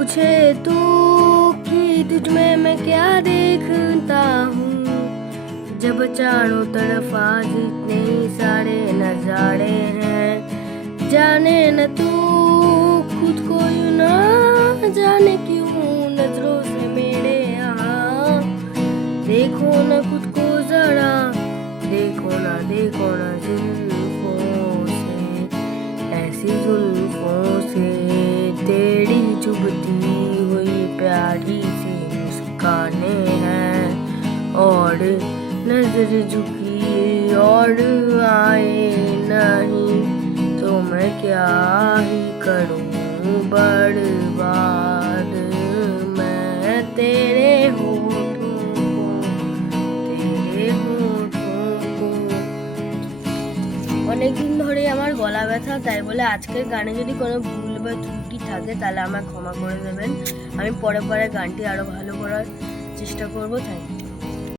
पूछे तू कि तुझ में मैं क्या देखता हूँ, जब चारों तरफ आज इतने सारे नजारे हैं। जाने न तू खुद को यूं ना जाने क्यों नजरों से मेरे यहाँ। देखो न खुद को जरा, देखो ना जुल्फों से, ऐसी जुल्फों से तेरी चुभती हुई प्यारी सी मुस्कानें हैं। और नजर झुकी और आए नहीं तो मैं क्या ही करूं बर्बाद। मैं तेरे होठों को অনেকদিন ধরে আমার গলা ব্যথা, তাই বলে আজকের গানে যদি কোনো ভুল বা ত্রুটি থাকে তাহলে আমায় ক্ষমা করে দেবেন। আমি পরে গানটি আরো ভালো করার চেষ্টা করব। Thank you.